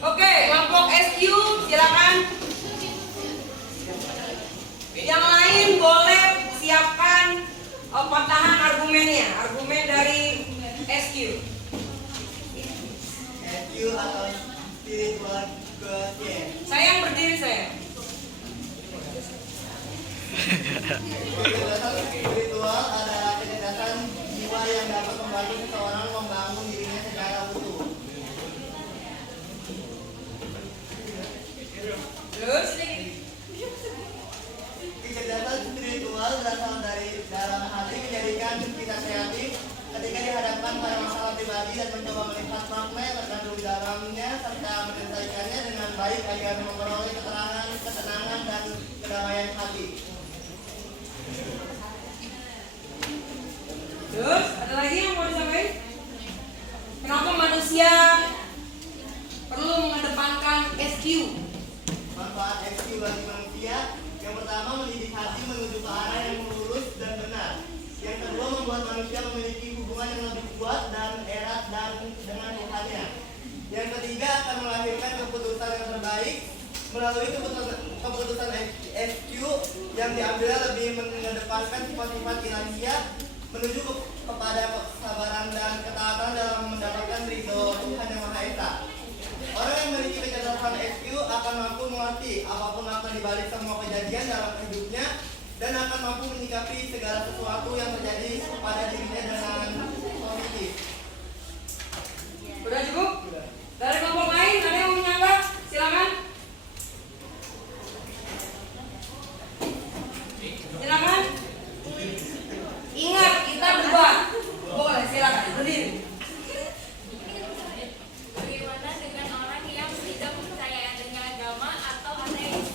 Oke, kelompok SQ silakan. Yang lain boleh siapkan patahan argumennya, argumen dari SQ. SQ atau spiritual quotient. Saya yang berdiri saya. Kecerdasan spiritual adalah kecerdasan jiwa yang dapat membantu seseorang membangun dirinya secara utuh. Terus? Kecerdasan spiritual berasal dari dalam hati, menjadikan kita kreatif ketika dihadapkan pada masalah pribadi dan mencoba melihat makna yang terkandung di dalamnya serta menyelesaikannya dengan baik agar memperoleh ketenangan dan kedamaian hati. Terus, ada lagi yang mau disampaikan? Kenapa manusia perlu mengedepankan SQ? Manfaat SQ bagi manusia, yang pertama mendidik hati menuju ke arah yang lurus dan benar. Yang kedua membuat manusia memiliki hubungan yang lebih kuat dan erat dan dengan Tuhannya. Yang ketiga akan melahirkan keputusan yang terbaik melalui keputusan SQ yang diambil lebih mengedepankan sifat-sifat ilahiyah menuju kepada kesabaran dan ketaatan dalam mendapatkan ridho Tuhan Yang Maha Esa. Orang yang memiliki kecerdasan SQ akan mampu mengerti apapun makna dibalik semua kejadian dalam hidupnya dan akan mampu menyikapi segala sesuatu yang terjadi pada dirinya dengan positif. Sudah cukup? Dari kelompok lain ada yang mau menyanggah? Silakan. Silakan. Ingat kita debat. Boleh silakan berdiri. Bagaimana dengan orang yang tidak percaya dengan agama atau ateis?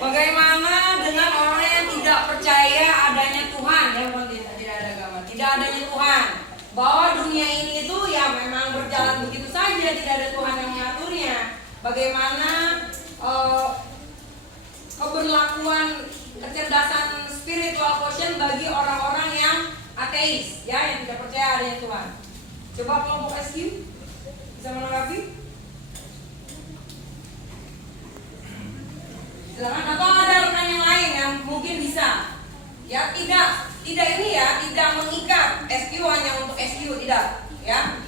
Bagaimana dengan orang yang tidak percaya adanya Tuhan, yang tidak ada agama, tidak adanya Tuhan, bahwa dunia ini itu ya memang berjalan begitu saja, tidak ada Tuhan yang mengaturnya. Bagaimana keberlakuan kecerdasan spiritual quotient bagi orang-orang yang ateis, ya, yang tidak percaya adanya Tuhan? Coba kelompok SQ bisa menanggapi. Silakan, atau ada rekan yang lain yang mungkin bisa. Ya, tidak ini ya, tidak mengikat SQ hanya untuk SQ, tidak, ya.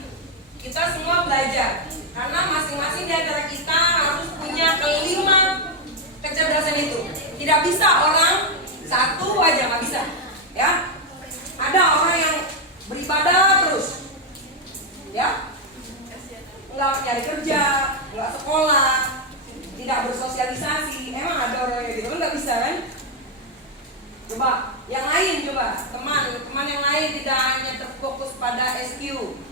Kita semua belajar karena masing-masing di antara kita harus punya kelima kecerdasan itu. Tidak bisa orang satu aja, nggak bisa, ya. Ada orang yang beribadah terus, ya, nggak cari kerja, nggak sekolah, tidak bersosialisasi. Emang ada orang yang gitu kan, nggak bisa kan? Coba yang lain, coba teman yang lain tidak hanya terfokus pada SQ,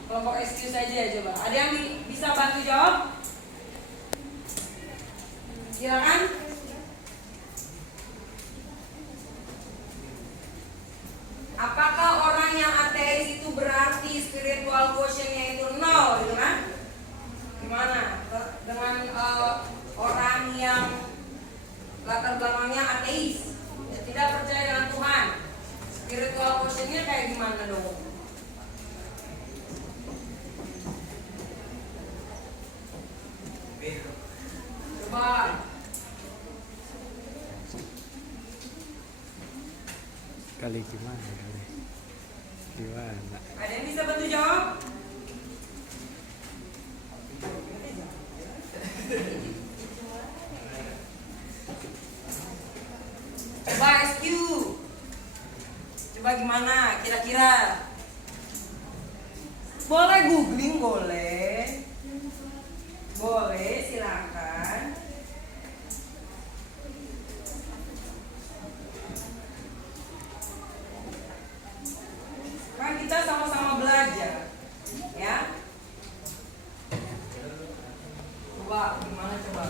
kelompok SQ saja. Coba ada yang bisa bantu jawab? Silakan. Apakah orang yang ateis itu berarti spiritual quotient-nya itu 0 gitu kan? Gimana dengan orang yang latar belakangnya ateis, ya, tidak percaya dengan Tuhan, spiritual quotient-nya kayak gimana dong? Coba. Kali gimana? Ada yang bisa bantu jawab? Coba SQ. Coba gimana kira-kira? Boleh googling, boleh. Boleh, silakan. Kan kita sama-sama belajar, ya. Coba gimana coba?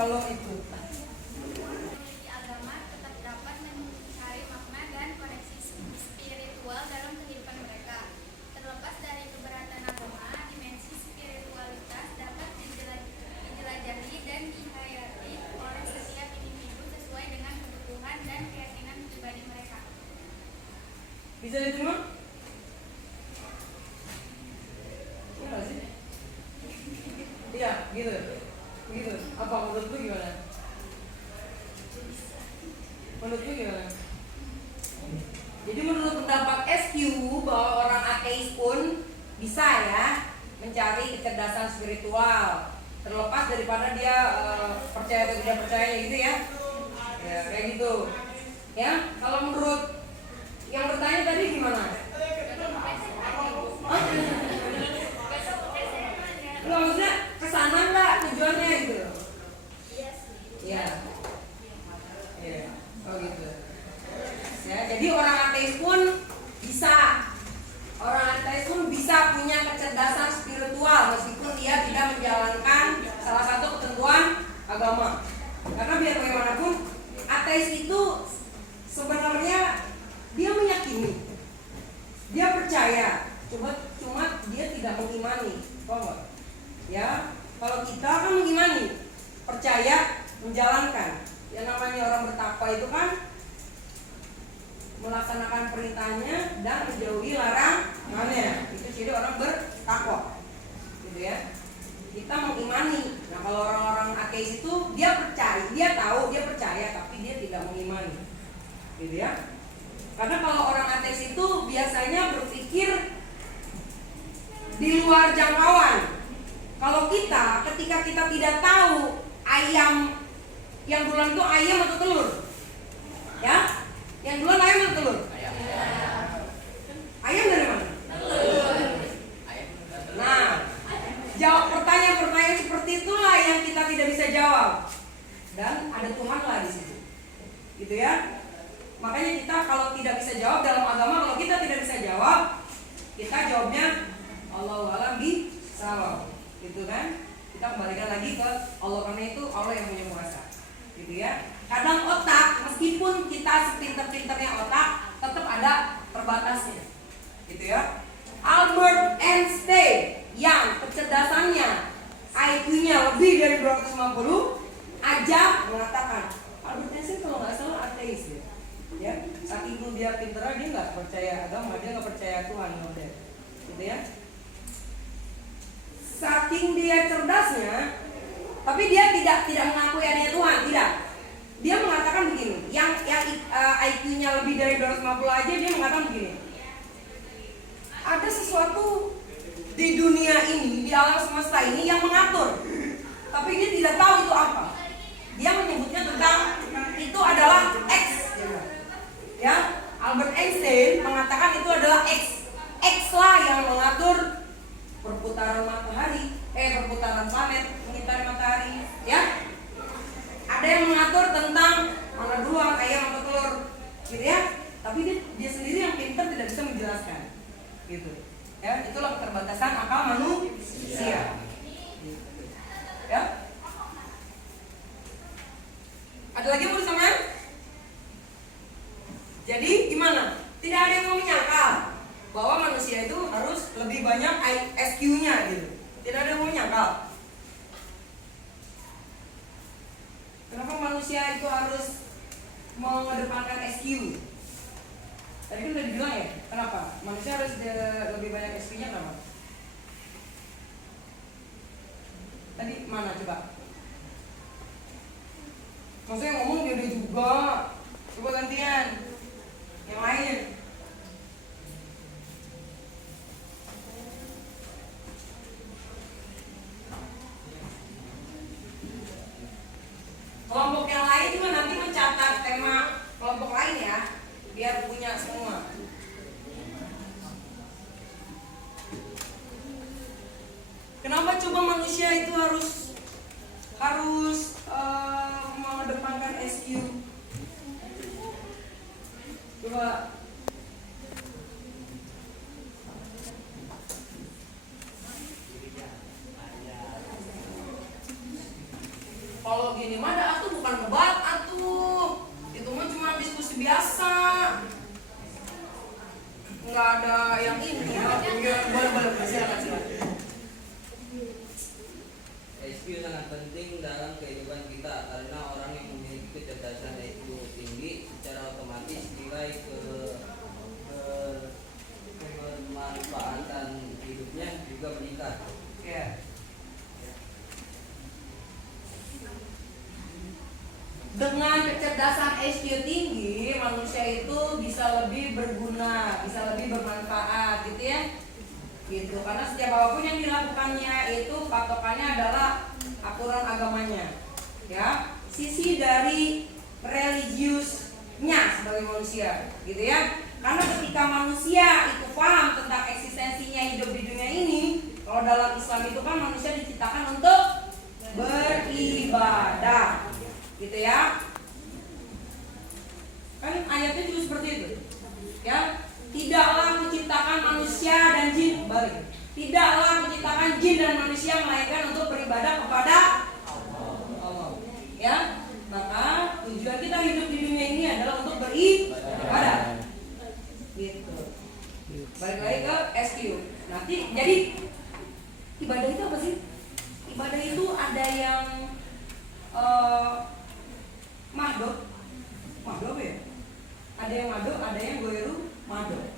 kalau itu. Memiliki agama tetap dapat mencari makna dan koneksi spiritual dalam kehidupan mereka. Terlepas dari keberatan agama, dimensi spiritualitas dapat dijelajahi dan dihayati oleh setiap individu sesuai dengan kebutuhan dan keyakinan pribadi mereka. Bisa diterima? Iya nggak sih? Iya, gitu. Gitu. Apa menurut lu gimana? Menurut lu gimana? Jadi menurut pendapat SQ bahwa orang ateis pun bisa ya mencari kecerdasan spiritual terlepas daripada dia percaya atau tidak percaya gitu ya. Ya kayak gitu. Ya, kalau menurut yang bertanya tadi gimana? Hah? Lo maksudnya kesana nggak tujuannya gitu? Iya. Iya. Oh gitu. Ya, jadi orang ateis pun bisa. Orang ateis pun bisa punya kecerdasan spiritual meskipun dia tidak menjalankan salah satu ketentuan agama. Karena biar bagaimanapun ateis itu sebenarnya dia meyakini, dia percaya, cuma dia tidak mengimani, paham nggak? Ya, kalau kita kan mengimani, percaya, menjalankan. Yang namanya orang bertakwa itu kan melaksanakan perintahnya dan menjauhi larangannya. Itu ciri orang bertakwa, gitu ya. Kita mengimani. Nah, kalau orang-orang ateis itu dia percaya, dia tahu, dia percaya, tapi dia tidak mengimani, gitu ya. Karena kalau orang ateis itu biasanya berpikir di luar jangkauan. Kalau kita, ketika kita tidak tahu ayam yang duluan itu ayam atau telur, ya, yang duluan ayam atau telur? Ayam dari mana? Nah, jawab pertanyaan-pertanyaan seperti itulah yang kita tidak bisa jawab. Dan ada Tuhan lah di situ, gitu ya. Makanya kita kalau tidak bisa jawab dalam agama, kalau kita tidak bisa jawab, kita jawabnya Allahu a'lam bishawab, gitu kan? Kita kembalikan lagi ke Allah, karena itu Allah yang punya kuasa, gitu ya. Kadang otak, meskipun kita sepinter-pinternya otak, tetap ada terbatasnya, gitu ya. Albert Einstein yang kecerdasannya IQ-nya lebih dari 250 aja mengatakan, Albert Einstein kalau nggak salah ateis ya. Ya, saking dia pinternya dia nggak percaya agama, dia nggak percaya Tuhan, gitu ya. Saking dia cerdasnya, tapi dia tidak mengakui adanya Tuhan, tidak. Dia mengatakan begini, yang IQ-nya lebih dari 250 aja dia mengatakan begini. Ada sesuatu di dunia ini, di alam semesta ini yang mengatur, tapi dia tidak tahu itu apa. Dia menyebutnya tentang itu adalah X. Ya, Albert Einstein mengatakan itu adalah X. X lah yang mengatur perputaran matahari, perputaran planet mengitari matahari, ya. Ada yang mengatur tentang mana duluan ayam atau telur, gitu ya. Tapi dia sendiri yang pintar tidak bisa menjelaskan, gitu. Ya, itulah keterbatasan akal manusia. Ya. Ada lagi yang mau disampaikan? Jadi gimana? Tidak ada yang mau menyangkal bahwa manusia itu harus lebih banyak IQ-nya gitu. Tidak ada yang mau menyangkal. Kenapa manusia itu harus mengedepankan SQ? Tadi kan udah dibilang ya, kenapa? Manusia harus lebih banyak SQ-nya kenapa? Tadi mana coba? Maksudnya ngomong dia juga. Coba gantian. Yang lain. Kelompok yang lain juga nanti mencatat tema kelompok lain ya, biar punya semua. Kenapa coba manusia itu harus mengedepankan SQ? Coba kalau gini Dengan kecerdasan IQ tinggi, manusia itu bisa lebih berguna, bisa lebih bermanfaat, gitu ya. Gitu. Karena setiap apapun yang dilakukannya itu patokannya adalah aturan agamanya. Ya, sisi dari religiusnya sebagai manusia, gitu ya. Karena ketika manusia itu paham tentang eksistensinya hidup di dunia ini, kalau dalam Islam itu kan manusia diciptakan untuk beribadah, gitu ya. Kan ayatnya juga seperti itu, ya. Tidaklah menciptakan manusia dan jin, balik. Tidaklah menciptakan jin dan manusia melainkan untuk beribadah kepada Allah. Ya, maka tujuan kita hidup di dunia ini adalah untuk beribadah. Gitu. Balik lagi ke SQ. Nanti jadi ibadah itu apa sih? Ibadah itu ada yang mahdoh ya. Ada yang mahdoh, ada yang goiru mahdoh.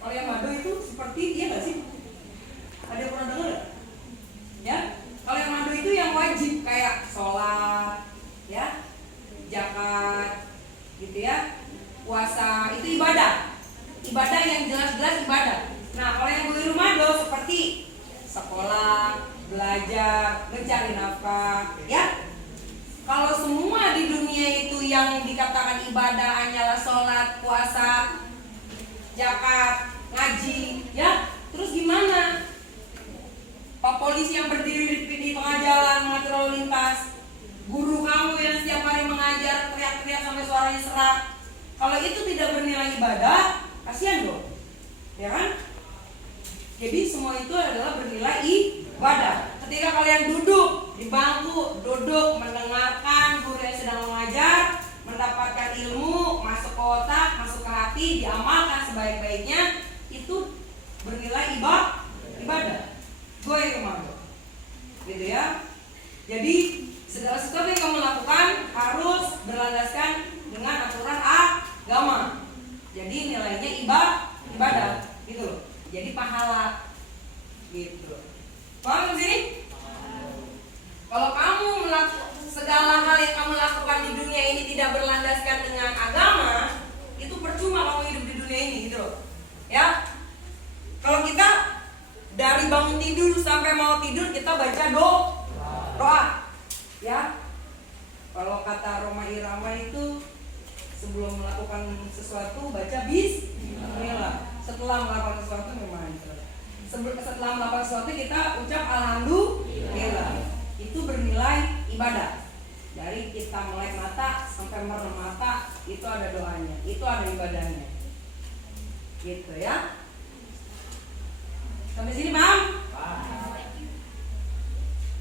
Kalau yang mahdoh itu seperti dia nggak sih? Ada yang pernah dengar nggak? Ya. Kalau yang mahdoh itu yang wajib kayak sholat, ya, zakat, gitu ya, puasa itu ibadah. Ibadah yang jelas-jelas ibadah. Nah, kalau yang goiru mahdoh seperti sekolah, belajar, mencari nafkah, ya. Kalau semua di dunia itu yang dikatakan ibadah hanyalah sholat, puasa, zakat, ngaji, ya, terus gimana? Pak polisi yang berdiri di tengah jalan mengatur lalu lintas, guru kamu yang setiap hari mengajar teriak-teriak sampai suaranya serak, kalau itu tidak bernilai ibadah, kasihan dong, ya kan? Jadi semua itu adalah bernilai ibadah. Ketika kalian duduk di bangku, duduk mendengarkan guru yang sedang mengajar, mendapatkan ilmu, masuk ke otak, masuk ke hati, diamalkan sebaik-baiknya, itu bernilai ibadah. Gue kemana? Gitu ya. Jadi segala sesuatu yang kamu lakukan harus berlandaskan dengan aturan agama. Jadi nilainya ibadah, gitu loh. Jadi pahala, gitu. Paham sih? Kalau kamu segala hal yang kamu lakukan di dunia ini tidak berlandaskan dengan agama, itu percuma kamu hidup di dunia ini, gitu loh. Ya. Kalau kita dari bangun tidur sampai mau tidur kita baca doa, ya. Kalau kata Roma Irama itu sebelum melakukan sesuatu baca bismillah. Setelah melakukan sesuatu memang setelah melakukan sesuatu kita ucap alhamdulillah. Itu bernilai ibadah. Dari kita melek mata sampai merem mata itu ada doanya, itu ada ibadahnya. Gitu ya. Sampai sini paham?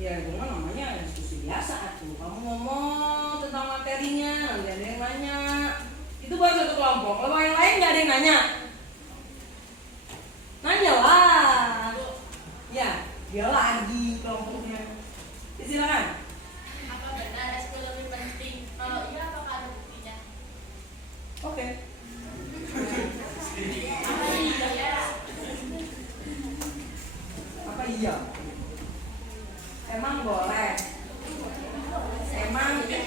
Ya itu mah namanya diskusi biasa tuh. Kamu ngomong tentang materinya, nanti ada yang nanya. Itu baru satu kelompok. Kalau yang lain nggak ada yang nanya. Nanya lah. Ya, dia lagi kelompoknya. Silakan. Apa benar SQ lebih penting? Kalau iya, apakah ada buktinya? Oke. Apa iya? Emang boleh.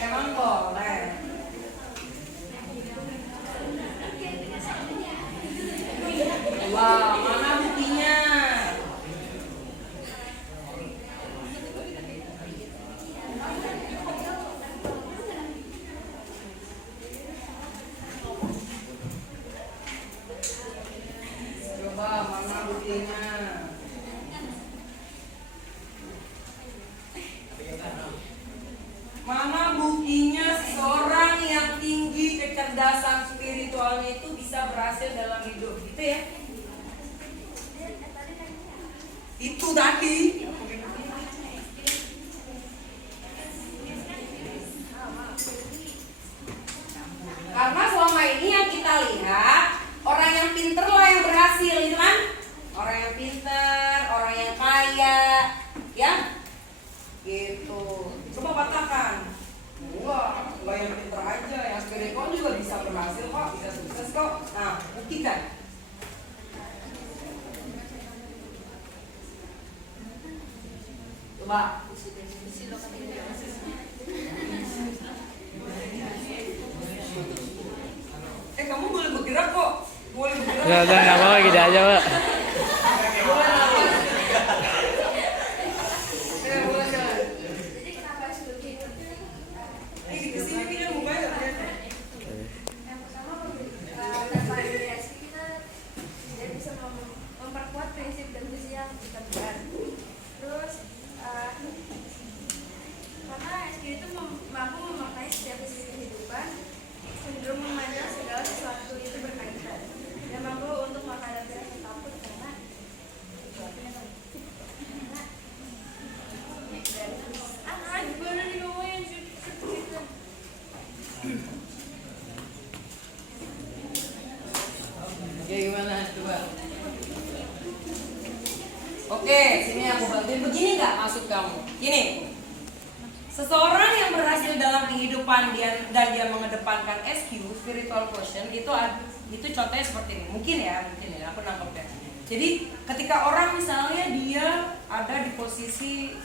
Emang boleh. Wah, mana buktinya? Coba mana buktinya? Mana buktinya seseorang yang tinggi kecerdasan spiritualnya itu bisa berhasil dalam hidup, gitu ya? Itu tadi. Karena selama ini yang kita lihat orang yang pinter lah yang berhasil, gitu kan? Orang yang pinter, orang yang kaya, ya? Gitu. Coba katakan, wah, nggak yang pinter aja, yang spiritual juga bisa berhasil kok, bisa sukses kok. Nah, buktikan. Coba. Kamu boleh bergerak kok. Boleh bergerak. Udah nggak apa-apa gitu aja, Pak. Boleh jalan. Jadi kenapa harus begitu? Kesini pindah mukanya. Yang pertama, tanpa ideasi kita tidak bisa memperkuat prinsip dan visi yang kita buat. Terus karena SQ itu mampu memaknai setiap sisi kehidupan, cenderung memandang segala sesuatu itu berkaitan, dan mampu untuk menghadapi rasa takut karena gimana nih ngomongin seperti itu. Ya gimana coba? Oke, sini aku bantuin. Begini nggak maksud kamu? Gini, seseorang yang berhasil dalam kehidupan dia dan dia mengedepankan SQ, spiritual quotient, itu contohnya seperti ini. Mungkin ya, aku nangkep ya. Jadi ketika orang misalnya dia ada di posisi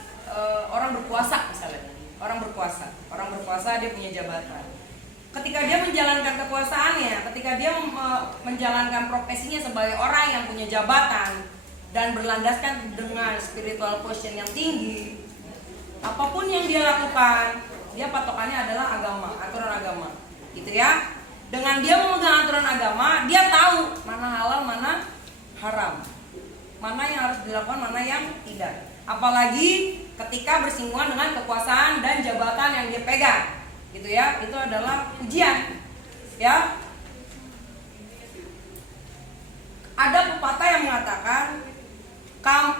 orang berkuasa misalnya, orang berkuasa dia punya jabatan. Ketika dia menjalankan kekuasaannya, ketika dia menjalankan profesinya sebagai orang yang punya jabatan dan berlandaskan dengan spiritual quotient yang tinggi, apapun yang dia lakukan, dia patokannya adalah agama, aturan agama, gitu ya. Dengan dia memegang aturan agama, dia tahu mana halal, mana haram, mana yang harus dilakukan, mana yang tidak. Apalagi ketika bersinggungan dengan kekuasaan dan jabatan yang dia pegang, gitu ya. Itu adalah ujian, ya. Ada pepatah yang mengatakan,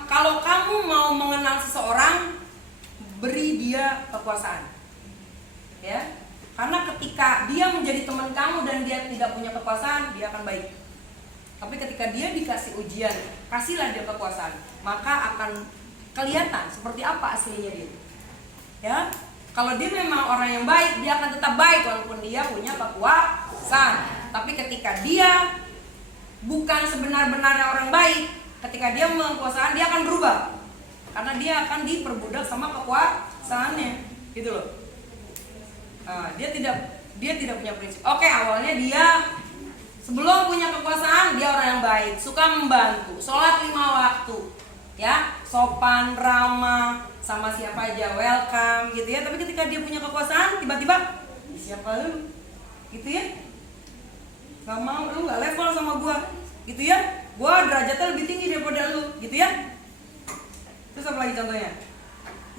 kalau kamu mau mengenal seseorang, beri dia kekuasaan, ya. Karena ketika dia menjadi teman kamu dan dia tidak punya kekuasaan, dia akan baik. Tapi ketika dia dikasih ujian, kasihlah dia kekuasaan, maka akan kelihatan seperti apa aslinya dia, ya. Kalau dia memang orang yang baik, dia akan tetap baik walaupun dia punya kekuasaan. Tapi ketika dia bukan sebenar-benarnya orang baik, ketika dia menguasaan, dia akan berubah. Karena dia akan diperbudak sama kekuasaannya, gitu loh. Dia tidak punya prinsip. Oke, awalnya dia sebelum punya kekuasaan, dia orang yang baik, suka membantu, sholat 5 waktu, ya, sopan, ramah, sama siapa aja welcome, gitu ya. Tapi ketika dia punya kekuasaan, tiba-tiba siapa lu, gitu ya, nggak mau, lu nggak level sama gua, gitu ya. Gua derajatnya lebih tinggi daripada lu, gitu ya. Terus apa lagi contohnya?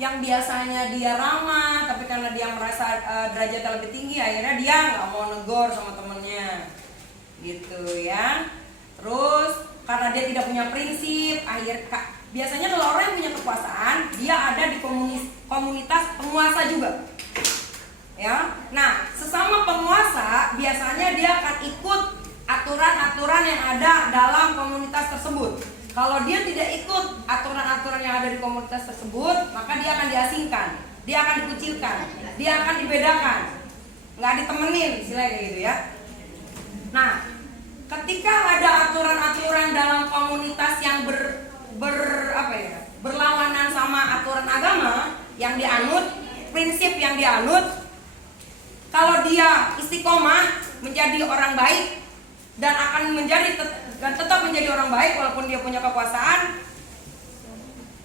Yang biasanya dia ramah, tapi karena dia merasa derajatnya lebih tinggi, akhirnya dia nggak mau negor sama temennya, gitu ya. Terus karena dia tidak punya prinsip, biasanya kalau orang yang punya kekuasaan, dia ada di komunitas penguasa juga, ya. Nah, sesama penguasa biasanya dia akan ikut aturan-aturan yang ada dalam komunitas tersebut. Kalau dia tidak ikut aturan-aturan yang ada di komunitas tersebut, maka dia akan diasingkan, dia akan dikucilkan, dia akan dibedakan, nggak ditemenin, istilahnya kayak gitu ya. Nah, ketika ada aturan-aturan dalam komunitas yang berlawanan sama aturan agama yang dianut, prinsip yang dianut, kalau dia istiqomah menjadi orang baik dan akan tetap menjadi orang baik walaupun dia punya kekuasaan,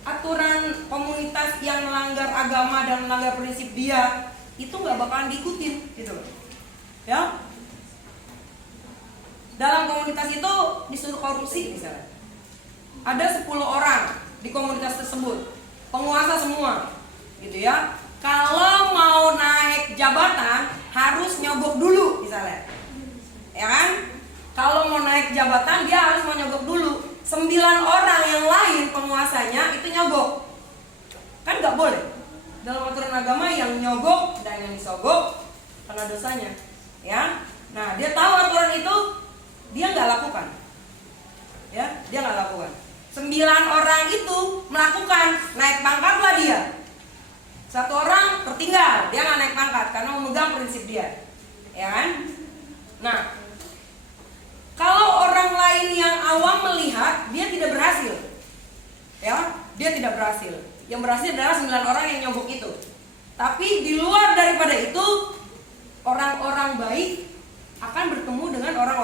aturan komunitas yang melanggar agama dan melanggar prinsip dia itu nggak bakalan diikutin, gitu loh, ya. Dalam komunitas itu disuruh korupsi misalnya, ada 10 orang di komunitas tersebut, penguasa semua, gitu ya. Kalau mau naik jabatan harus nyogok dulu misalnya, ya kan? Kalau mau naik jabatan dia harus mau nyogok dulu. 9 orang yang lain penguasanya itu nyogok, kan nggak boleh. Dalam aturan agama yang nyogok dan yang disogok kena dosanya, ya. Nah, dia tahu aturan itu, dia nggak lakukan, ya, dia nggak lakukan. 9 orang itu melakukan, naik pangkatlah dia. 1 orang tertinggal, dia nggak naik pangkat karena memegang prinsip dia, ya kan? Nah, kalau orang lain yang awam melihat, dia tidak berhasil, ya, dia tidak berhasil. Yang berhasil adalah 9 orang yang nyogok itu. Tapi di luar daripada itu, orang-orang baik akan bertemu dengan orang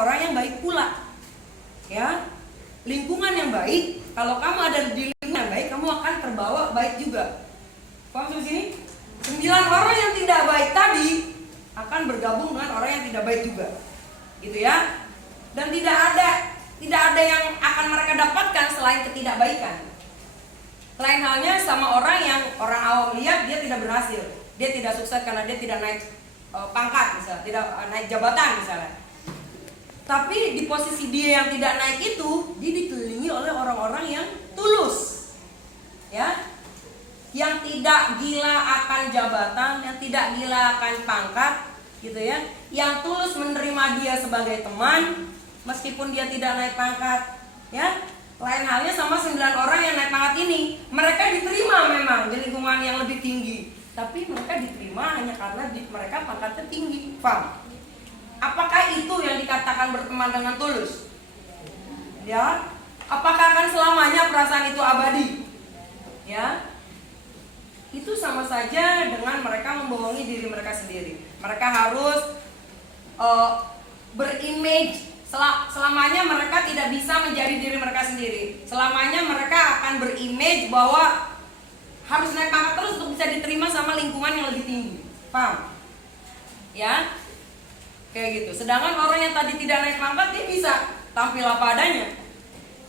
kalau kamu ada di lingkungan yang baik, kamu akan terbawa baik juga. Paham sampai sini? 9 orang yang tidak baik tadi akan bergabung dengan orang yang tidak baik juga, gitu ya. Dan tidak ada yang akan mereka dapatkan selain ketidakbaikan. Lain halnya sama orang yang orang awam lihat dia tidak berhasil, dia tidak sukses karena dia tidak naik pangkat misalnya, tidak naik jabatan misalnya. Tapi di posisi dia yang tidak naik itu, dia dikelilingi oleh orang-orang yang tulus, ya, yang tidak gila akan jabatan, yang tidak gila akan pangkat, gitu ya, yang tulus menerima dia sebagai teman, meskipun dia tidak naik pangkat, ya. Lain halnya sama 9 orang yang naik pangkat ini, mereka diterima memang di lingkungan yang lebih tinggi, tapi mereka diterima hanya karena mereka pangkatnya tinggi, paham? Apakah itu yang dikatakan berteman dengan tulus? Ya, apakah akan selamanya perasaan itu abadi? Ya, itu sama saja dengan mereka membohongi diri mereka sendiri. Mereka harus berimage. Selamanya mereka tidak bisa menjadi diri mereka sendiri. Selamanya mereka akan berimage bahwa harus naik pangkat terus untuk bisa diterima sama lingkungan yang lebih tinggi. Paham? Ya, kayak gitu. Sedangkan orang yang tadi tidak naik pangkat, dia bisa tampil apa adanya,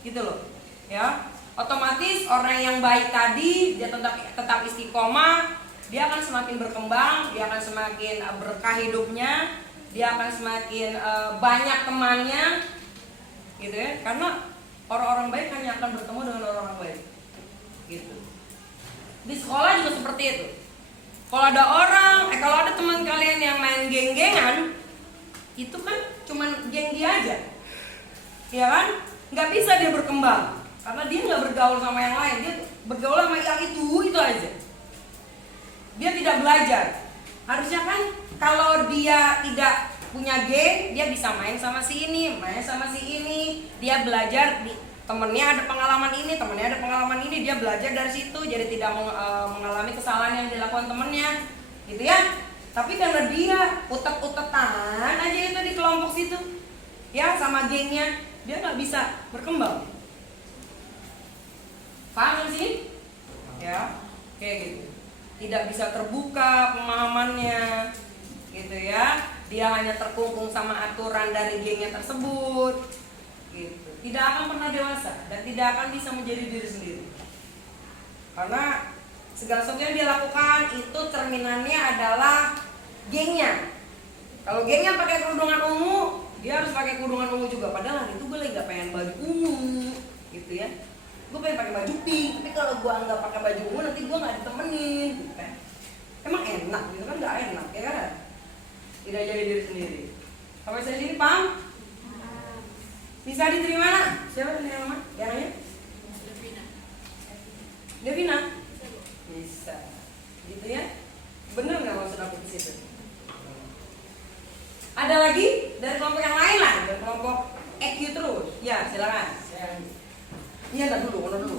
gitu loh. Ya, otomatis orang yang baik tadi dia tetap istiqomah, dia akan semakin berkembang, dia akan semakin berkah hidupnya, dia akan semakin banyak temannya, gitu ya. Karena orang-orang baik hanya akan bertemu dengan orang-orang baik, gitu. Di sekolah juga seperti itu. Kalau ada teman kalian yang main geng-gengan, itu kan cuman geng dia aja, ya kan? Nggak bisa dia berkembang karena dia nggak bergaul sama yang lain, dia bergaul sama yang itu aja. Dia tidak belajar. Harusnya kan kalau dia tidak punya geng, dia bisa main sama si ini, dia belajar temennya ada pengalaman ini, dia belajar dari situ, jadi tidak mengalami kesalahan yang dilakukan temennya, gitu ya. Tapi karena dia utek-utetan aja itu di kelompok situ, ya, sama gengnya, dia nggak bisa berkembang. Paham sih? Ya, kayak gitu. Tidak bisa terbuka pemahamannya, gitu ya. Dia hanya terkungkung sama aturan dari gengnya tersebut, gitu. Tidak akan pernah dewasa dan tidak akan bisa menjadi diri sendiri. Karena segala sesuatu yang dia lakukan itu cerminannya adalah gengnya. Kalau gengnya pakai kerudungan ungu, dia harus pakai kerudungan ungu juga. Padahal itu gue lagi gak pengen baju ungu, gitu ya. Gue pengen pakai baju pink, tapi kalau gue nggak pakai baju ungu nanti gue nggak ditemenin, gitu kan. Emang enak, gitu kan? Nggak enak, ya kan? Tidak jadi diri sendiri. Sampai sini paham? Bisa diterima nak? Siapa yang nama? Yang nanya? Devina. Bisa. Gitu ya? Bener nggak maksud aku di situ? Ada lagi dari kelompok yang lain lah, dari kelompok EQ terus. Ya, silakan. Iya, entar dulu, mana dulu?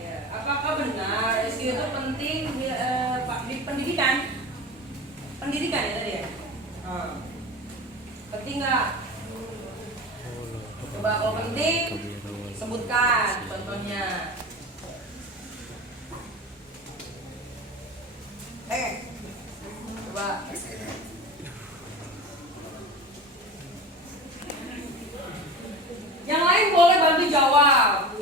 Ya, apakah benar EQ itu penting di pendidikan? Pendidikan ya tadi ya? Penting nggak? Coba kalau penting, sebutkan contohnya. Coba. Yang lain boleh bantu jawab.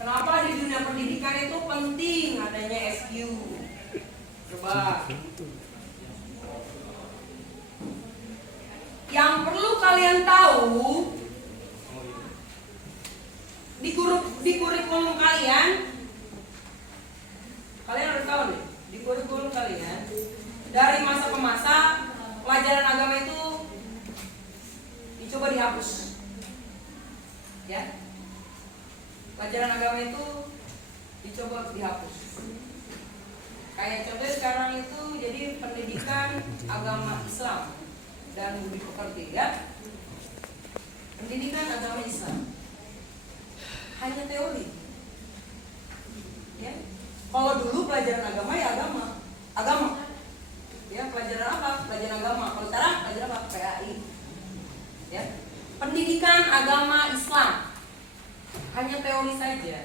Kenapa di dunia pendidikan itu penting adanya SQ? Coba. Yang perlu kalian tahu di kurikulum kalian harus tahu nih, di kurikulum kalian dari masa ke masa pelajaran agama itu dicoba dihapus, ya. Pelajaran agama itu dicoba dihapus. Kayak contohnya sekarang itu jadi pendidikan agama Islam dan budi pekerti, ya. Pendidikan agama Islam hanya teori, ya. Kalau dulu pelajaran agama ya agama. Ya, pelajaran apa? Pelajaran agama. Kalau sekarang pelajaran apa? PAI. Ya. Pendidikan agama Islam. Hanya teori saja.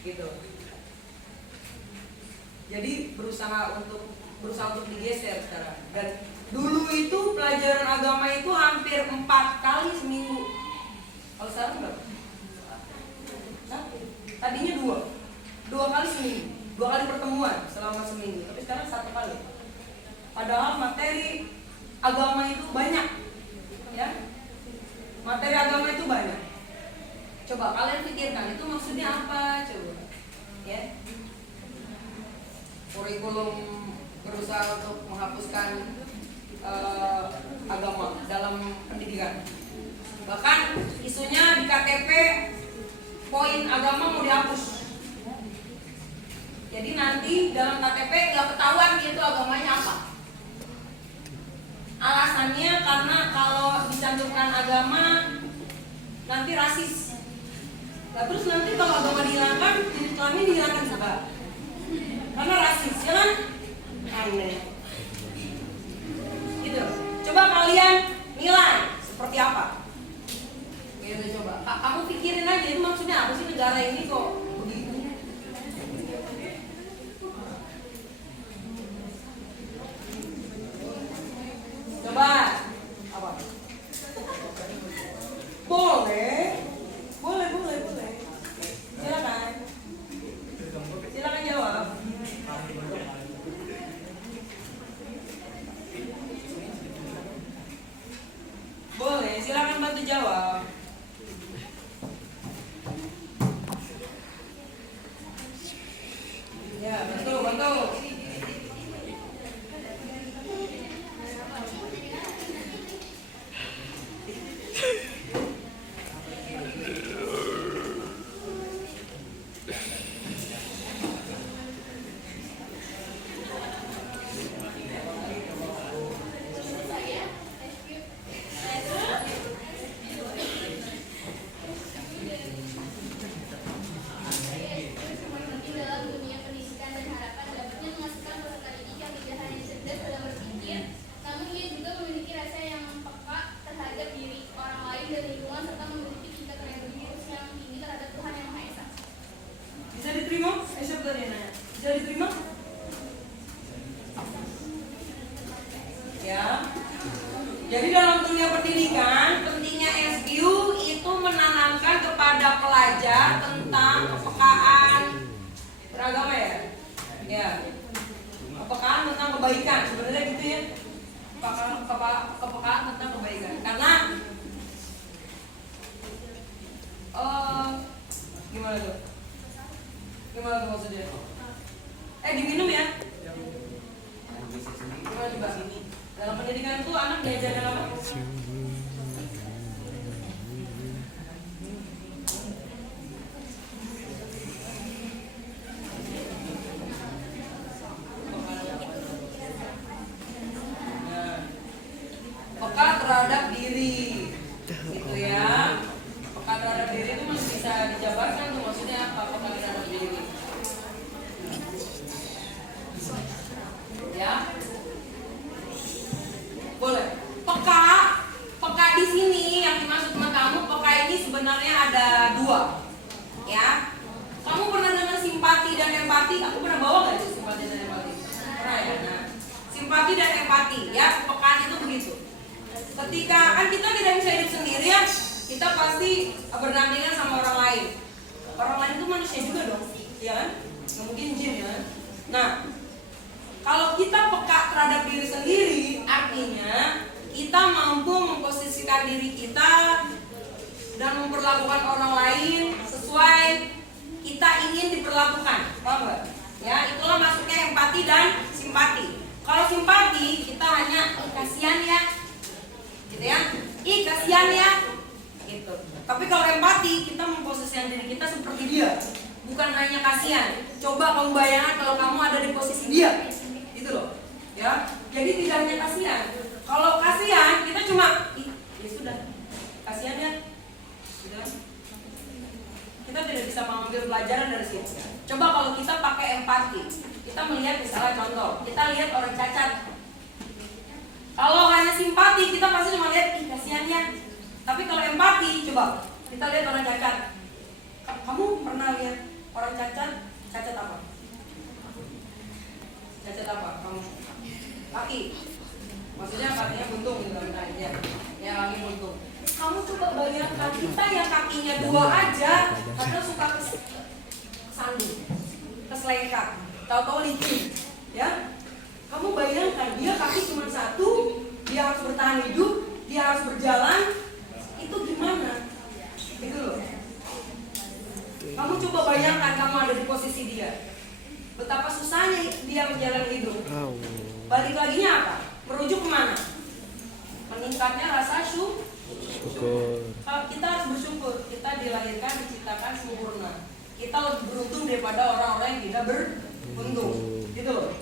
Gitu. Jadi berusaha untuk digeser sekarang. Dan dulu itu pelajaran agama itu hampir 4 kali seminggu. Kalau sekarang berapa? 1. Tadinya 2 kali seminggu, 2 kali pertemuan selama seminggu. Tapi sekarang 1 kali. Padahal materi agama itu banyak, ya. Materi agama itu banyak. Coba kalian pikirkan itu maksudnya apa? Coba, ya. Kurikulum berusaha untuk menghapuskan agama dalam pendidikan. Bahkan isunya di KTP poin agama mau dihapus. Jadi nanti dalam KTP nggak ketahuan dia itu agamanya apa. Alasannya karena kalau dicantumkan agama nanti rasis. Nah, terus nanti kalau agama dihilangkan, jenis kelamin dihilangkan juga. Karena rasis, ya kan? Aneh. Gitu. Coba kalian nilai seperti apa? Gitu coba. Kamu pikirin aja itu maksudnya apa sih negara ini kok begitu? Coba apa? Boleh. Silakan jawab. Boleh, silakan bantu jawab. Ya, bantu. Bisa diterima? Siapa tadi yang nanya? Bisa diterima? Ya. Jadi dalam dunia pendidikan, pentingnya SQ itu menanamkan kepada pelajar tentang kepekaan beragama ya. Ya. Kepekaan tentang kebaikan, sebenarnya gitu ya. Kepekaan tentang kebaikan. Karena gimana tuh? Gimana tuh maksudnya? Diminum ya? Gimana coba? Dalam pendidikan itu anak diajarkan apa? Peka terhadap diri, gitu ya. Peka terhadap diri itu masih bisa dijabarkan tuh maksudnya apa? Peka terhadap diri. Ya, boleh. Peka di sini yang dimaksud sama kamu, peka ini sebenarnya ada 2. Ya, kamu pernah dengar simpati dan empati? Aku pernah bawa nggak sih simpati dan empati? Pernah ya. Nah, simpati dan empati, ya, kepekaan itu begitu. Ketika kan kita tidak bisa hidup sendiri ya, kita pasti berdampingan sama orang lain. Orang lain itu manusia juga dong, ya kan? Nggak mungkin jin ya. Nah, kalau kita peka terhadap diri sendiri, artinya kita mampu memposisikan diri kita dan memperlakukan orang lain sesuai kita ingin diperlakukan, paham nggak? Ya, itulah masuknya empati dan simpati. Kalau simpati kita hanya kasihan ya, gitu ya, kasihan ya, gitu. Tapi kalau empati kita memposisikan diri kita seperti dia, bukan hanya kasihan. Coba kamu bayangkan kalau kamu ada di posisi dia. Gitu loh, ya. Jadi tidak hanya kasihan. Kalau kasihan kita cuma ya sudah, kasihan ya. Gitu. Kita tidak bisa mengambil pelajaran dari situ. Coba kalau kita pakai empati. Kita melihat misalnya contoh, kita lihat orang cacat. Kalau hanya simpati, kita pasti cuma lihat, ih kasihannya. Tapi kalau empati, coba kita lihat orang cacat. Kamu pernah lihat orang cacat? Cacat apa? Cacat apa? Kamu? Kaki. Maksudnya kakinya buntung gitu kan? Ya lagi buntung. Kamu coba bayangkan kita yang kakinya 2 aja, padahal suka kesandung, keselengkat, tahu-tahu licin, ya? Kamu bayangkan dia kaki cuma 1, dia harus bertahan hidup, dia harus berjalan, itu gimana? Gitu loh. Kamu coba bayangkan kamu ada di posisi dia, betapa susahnya dia menjalani hidup. Balik laginya apa? Merujuk kemana? Meningkatnya rasa syukur. Kalau kita harus bersyukur, kita dilahirkan, diciptakan sempurna. Kita lebih beruntung daripada orang-orang yang tidak beruntung. Gitu loh.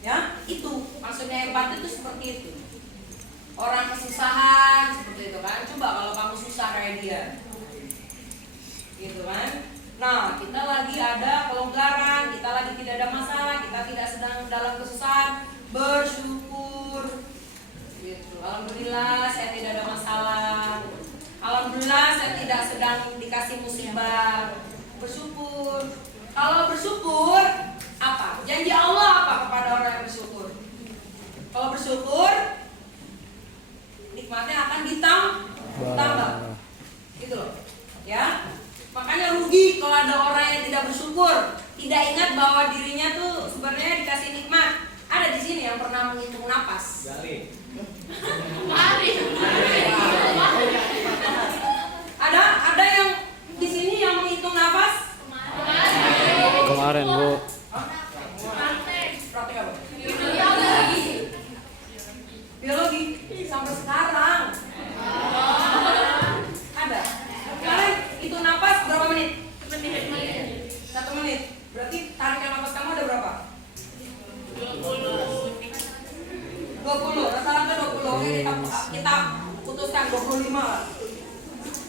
Ya, itu maksudnya empati itu seperti itu. Orang kesusahan seperti itu kan. Coba kalau kamu susah kayak dia. Gitu kan. Nah, kita lagi ada kelonggaran, kita lagi tidak ada masalah, kita tidak sedang dalam kesusahan, bersyukur. Gitu. Alhamdulillah saya tidak ada masalah. Alhamdulillah saya tidak sedang dikasih musibah. Bersyukur. Kalau bersyukur apa? Janji Allah apa kepada orang yang bersyukur? Kalau bersyukur nikmatnya akan ditambah. Gitu loh. Ya. Makanya rugi kalau ada orang yang tidak bersyukur, tidak ingat bahwa dirinya tuh sebenarnya dikasih nikmat. Ada di sini yang pernah menghitung napas. Ada yang di sini yang menghitung napas? Kemarin Bu. Praktek apa? Biologi. Sampai sekarang. Ada. Kemarin itu napas berapa menit? 1 menit. Berarti tarikan napas kamu ada berapa? 20. Rata-rata 20. Oke, kita putuskan 25 lah.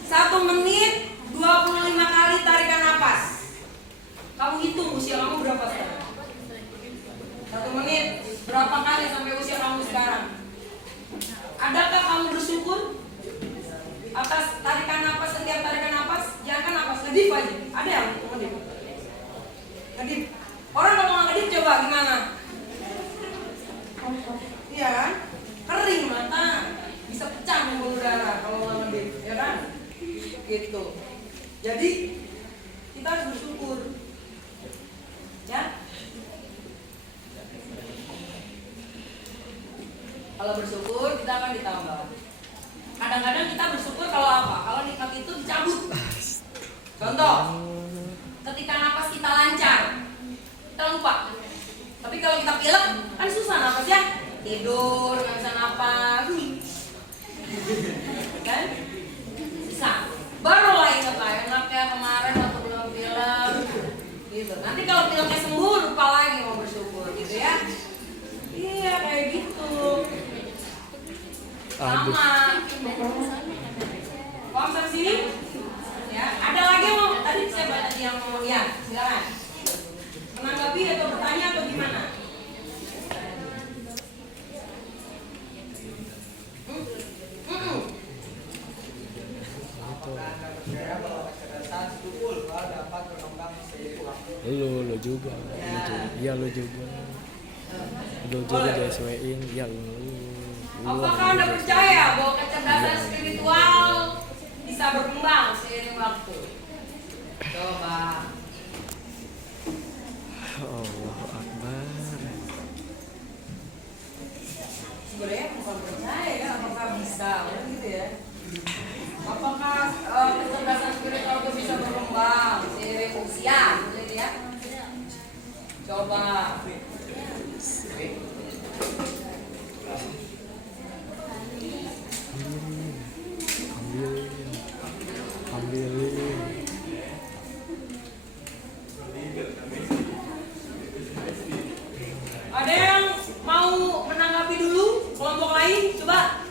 1 menit 25 kali tarikan napas. Kamu hitung usia kamu berapa sekarang? 1 menit berapa kali sampai usia kamu sekarang? Adakah kamu bersyukur atas tarikan napas, setiap tarikan napas? Jangan kan napas ngedip aja. Ada yang ngedip? Ngedip. Orang kalau nggak ngedip coba gimana? Iya kan? Kering mata, bisa pecah pembuluh darah kalau nggak ngedip, ya kan? Gitu. Jadi kita harus bersyukur, ya. Kalau bersyukur kita akan ditambah. Kadang-kadang kita bersyukur kalau apa? Kalau nikmat itu dicabut. Contoh, ketika napas kita lancar, kita lupa. Tapi kalau kita pilek, kan susah napas ya. Tidur, nggak bisa napas, kan? Bisa. Barulah ingat lah, enaknya kemarin waktu belum pilek, gitu. Nanti kalau pileknya sembuh, lupa lagi mau bersyukur, gitu ya. Iya kayak gitu. Sama. Paham sampai sini? Ya. Ada lagi yang mau? Tadi saya baca yang mau ya. Silakan. Menanggapi atau bertanya atau gimana? Lu juga. Iya lu juga. Lu juga di SW-in. Iya lu. Apakah Anda percaya bahwa kecerdasan spiritual bisa berkembang seiring waktu? Coba. Allahu Akbar. Sebenarnya bukan percaya ya, apakah bisa, gitu ya. Apakah kecerdasan spiritual itu bisa berkembang seiring usia, gitu ya? Coba. Ambilin. Ada yang mau menanggapi dulu kelompok lain? Coba.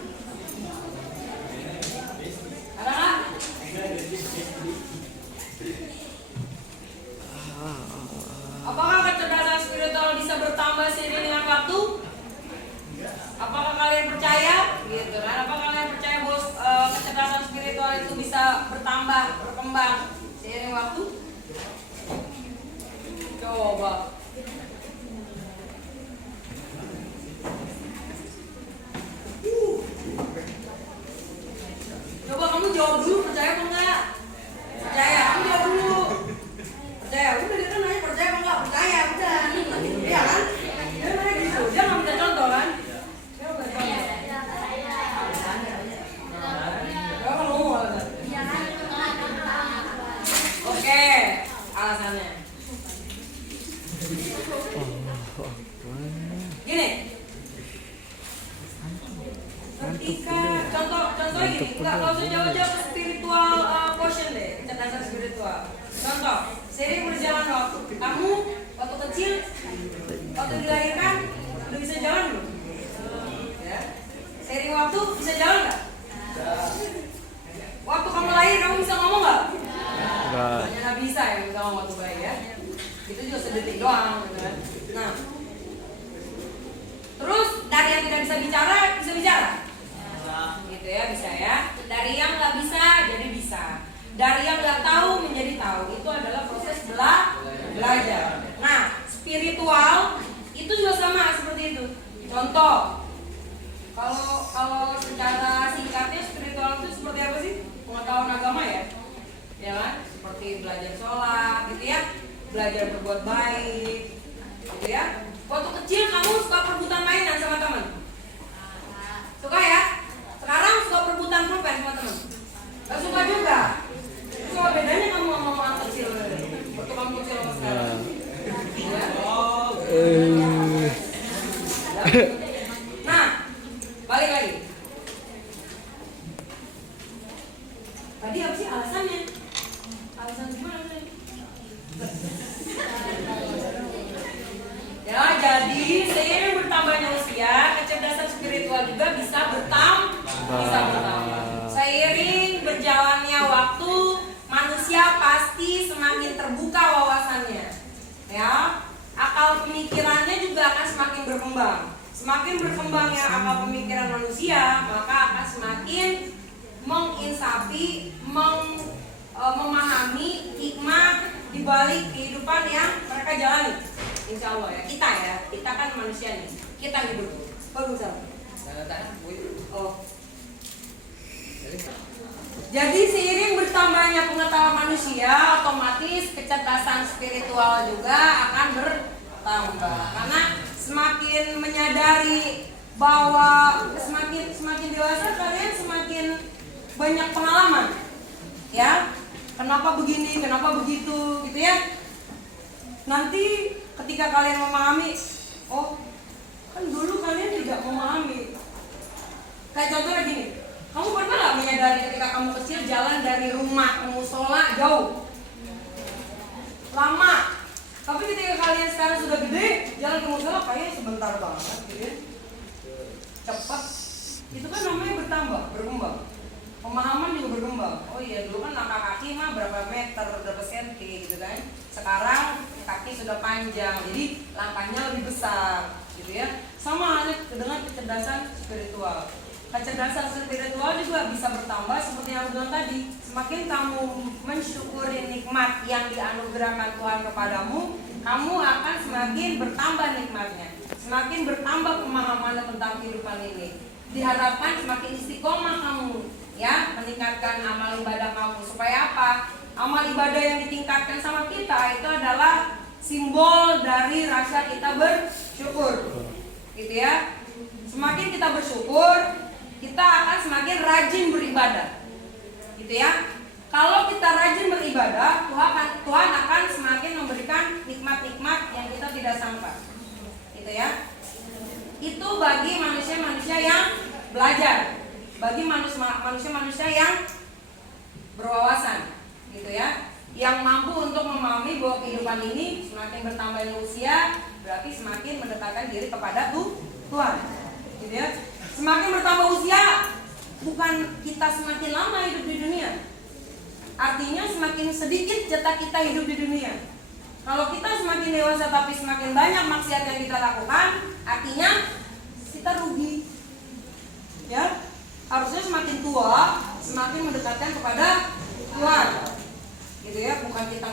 berkembang seiring waktu. Coba. Coba kamu jawab dulu, percaya apa enggak? Percaya, kamu jawab dulu. Percaya, udah dia kan nanya percaya apa enggak? Percaya, udah. Iya kan? Dia nanya gitu, dia nggak minta contoh kan? Dia minta contoh. Coba kamu ngomong alasan. Oke, alasannya. Gini. Ketika contoh gini, nggak usah jauh-jauh ke spiritual portion deh, kecerdasan spiritual. Contoh, seiring berjalan waktu, kamu waktu kecil, waktu dilahirkan, udah bisa jalan belum? Ya. Seiring waktu bisa jalan nggak? Waktu kamu lahir, kamu bisa ngomong nggak? Enggak. Hanya nggak bisa ya, bisa ngomong waktu bayi ya. Itu juga sedetik doang, gitu kan. Nah, terus dari yang tidak bisa bicara, bisa bicara? Gitu ya, bisa ya. Dari yang nggak bisa jadi bisa. Dari yang nggak tahu menjadi tahu. Itu adalah proses belajar. Nah, spiritual itu juga sama seperti itu. Contoh, kalau secara singkatnya spiritual itu seperti apa sih? Pengetahuan agama ya, ya kan? Seperti belajar sholat, gitu ya, belajar berbuat baik, gitu ya. Waktu kecil kamu suka perebutan mainan sama teman? Suka ya? Sekarang suka perebutan pulpen sama teman? Gak suka juga. Itu apa bedanya kamu sama anak kecil? Waktu kamu kecil sama sekarang? Ya. Nah, balik lagi. Tadi apa sih alasannya? Alasan gimana sih? Ya, jadi seiring bertambahnya usia, kecerdasan spiritual juga bisa bertambah. Seiring berjalannya waktu, manusia pasti semakin terbuka wawasannya. Ya, akal pemikirannya juga akan semakin berkembang. Semakin berkembangnya akal pemikiran manusia, maka akan semakin menginsafi, memahami hikmah di balik kehidupan yang mereka jalani. Insya Allah ya, kita kan manusia nih, kita hidup. Bagus oh. Jadi seiring bertambahnya pengetahuan manusia, otomatis kecerdasan spiritual juga akan bertambah. Karena semakin menyadari bahwa semakin dewasa kalian semakin banyak pengalaman. Ya, kenapa begini, kenapa begitu, gitu ya. Nanti ketika kalian memahami, oh kan dulu kalian tidak memahami. Kayak contohnya gini, kamu pernah nggak menyadari ketika kamu kecil jalan dari rumah ke musola jauh, lama. Tapi ketika kalian sekarang sudah gede, jalan ke musola kayaknya sebentar banget, gitu ya. Cepat. Itu kan namanya berkembang. Pemahaman juga berkembang. Oh iya, dulu kan langkah kaki mah berapa meter, berapa senti gitu kan. Sekarang kaki sudah panjang, jadi langkahnya lebih besar, gitu ya. Sama halnya dengan kecerdasan spiritual. Kecerdasan spiritual juga bisa bertambah seperti yang aku bilang tadi. Semakin kamu mensyukuri nikmat yang dianugerahkan Tuhan kepadamu, kamu akan semakin bertambah nikmatnya. Semakin bertambah pemahaman tentang kehidupan ini. Diharapkan semakin istiqomah kamu, ya, meningkatkan amal ibadah kamu. Supaya apa? Amal ibadah yang ditingkatkan sama kita itu adalah simbol dari rasa kita bersyukur, gitu ya. Semakin kita bersyukur, kita akan semakin rajin beribadah, gitu ya. Kalau kita rajin beribadah, Tuhan akan semakin memberikan nikmat-nikmat yang kita tidak sangka, gitu ya. Itu bagi manusia-manusia yang belajar, bagi manusia-manusia yang berwawasan, gitu ya, yang mampu untuk memahami bahwa kehidupan ini semakin bertambahnya usia berarti semakin mendekatkan diri kepada Tuhan, gitu ya. Semakin bertambah usia bukan kita semakin lama hidup di dunia, artinya semakin sedikit jatah kita hidup di dunia. Kalau kita semakin dewasa tapi semakin banyak maksiat yang kita lakukan, artinya kita rugi, ya. Harusnya semakin tua semakin mendekatkan kepada Tuhan. bukan kita